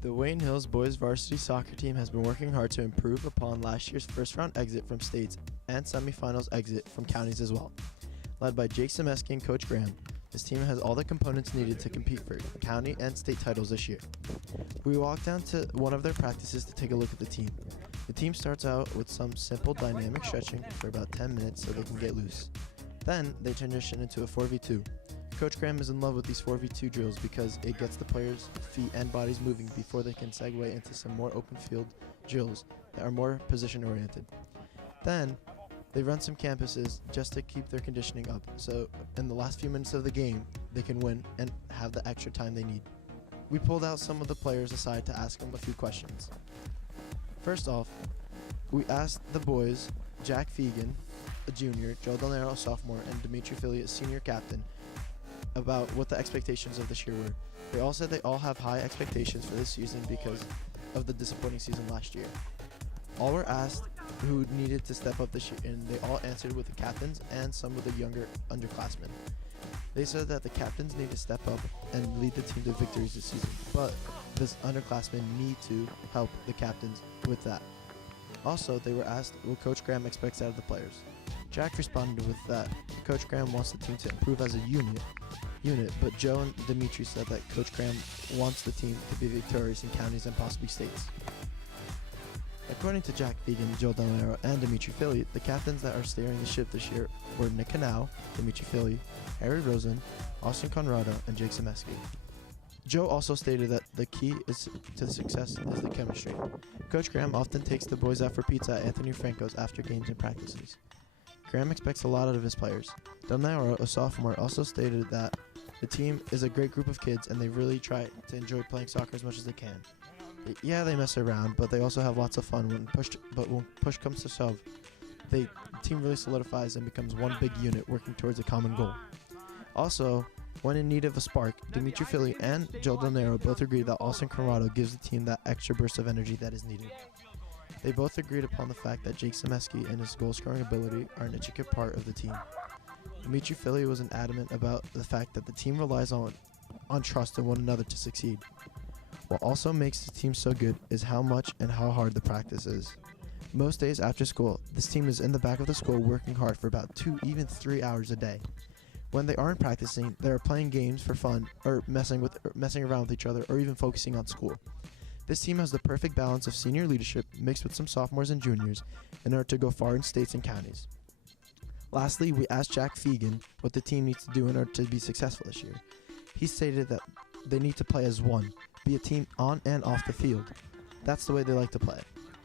The Wayne Hills boys varsity soccer team has been working hard to improve upon last year's first-round exit from states and semifinals exit from counties as well. Led by Jake Semeski and Coach Graham, this team has all the components needed to compete for county and state titles this year. We walked down to one of their practices to take a look at the team. The team starts out with some simple dynamic stretching for about 10 minutes so they can get loose. Then they transition into a 4v2. Coach Graham is in love with these 4v2 drills because it gets the players' feet and bodies moving before they can segue into some more open field drills that are more position oriented. Then they run some campuses just to keep their conditioning up, so in the last few minutes of the game they can win and have the extra time they need. We pulled out some of the players aside to ask them a few questions. First off, we asked the boys, Jack Fegan, a junior, Joe Del Nero, a sophomore, and Dimitri Philly, a senior captain, about what the expectations of this year were. They all said they all have high expectations for this season because of the disappointing season last year. All were asked who needed to step up this year, and they all answered with the captains and some of the younger underclassmen. They said that the captains need to step up and lead the team to victories this season, but the underclassmen need to help the captains with that. Also, they were asked what Coach Graham expects out of the players. Jack responded with that Coach Graham wants the team to improve as a unit, but Joe and Dimitri said that Coach Graham wants the team to be victorious in counties and possibly states. According to Jack Fegan, Joe Del Nero, and Dimitri Philly, the captains that are steering the ship this year were Nick Canal, Dimitri Philly, Harry Rosen, Austin Conrado, and Jake Semeski. Joe also stated that the key to success is the chemistry. Coach Graham often takes the boys out for pizza at Anthony Franco's after games and practices. Graham expects a lot out of his players. Del Nero, a sophomore, also stated that the team is a great group of kids and they really try to enjoy playing soccer as much as they can. Yeah, they mess around, but they also have lots of fun when push comes to shove. The team really solidifies and becomes one big unit working towards a common goal. Also, when in need of a spark, Dimitri Philly and Joe Del Nero both agreed that Austin Conrado gives the team that extra burst of energy that is needed. They both agreed upon the fact that Jake Semeski and his goal-scoring ability are an intricate part of the team. Dimitri Philly was adamant about the fact that the team relies on trust in one another to succeed. What also makes the team so good is how much and how hard the practice is. Most days after school, this team is in the back of the school working hard for about 2, even 3 hours a day. When they aren't practicing, they are playing games for fun, or messing around with each other, or even focusing on school. This team has the perfect balance of senior leadership mixed with some sophomores and juniors in order to go far in states and counties. Lastly, we asked Jack Fegan what the team needs to do in order to be successful this year. He stated that they need to play as one, be a team on and off the field. That's the way they like to play.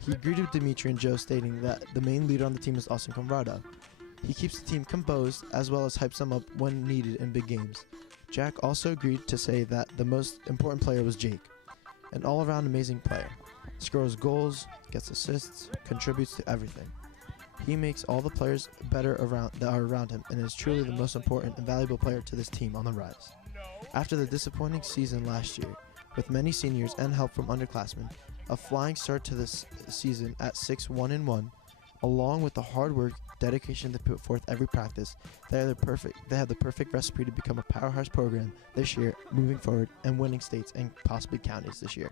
He agreed with Dimitri and Joe, stating that the main leader on the team is Austin Conrado. He keeps the team composed as well as hypes them up when needed in big games. Jack also agreed to say that the most important player was Jake, an all-around amazing player. Scores goals, gets assists, contributes to everything. He makes all the players better that are around him and is truly the most important and valuable player to this team on the rise. After the disappointing season last year, with many seniors and help from underclassmen, a flying start to this season at 6-1-1, along with the hard work, dedication they put forth every practice, they have the perfect recipe to become a powerhouse program this year, moving forward and winning states and possibly counties this year.